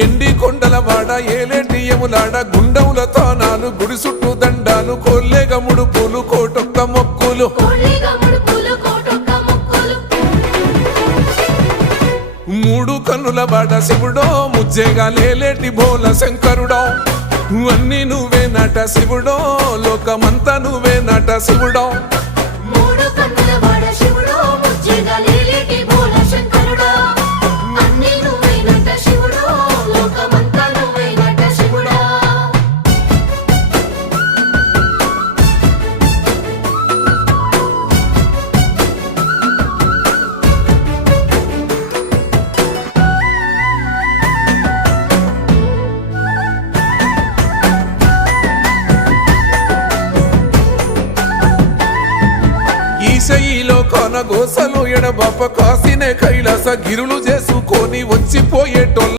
ఎండి కొండల వాడ ఏలేటి యములాడ గుండముల తానాలు గుడి చుట్టూ దండాలు కోల్లేగ ముడుపులు కోటొక్క మొక్కులు మూడు కన్నుల వాడ శివుడో ముజ్జేగా లేలేటి బోల శంకరుడో అన్ని నువ్వే నట శివుడో లోకమంతా నువ్వే నట శివుడో ఈశయిలో కొనగోసలు ఎడబాప కాసినే కైలాస గిరులు చేసుకొని వచ్చిపోయేటోళ్ళ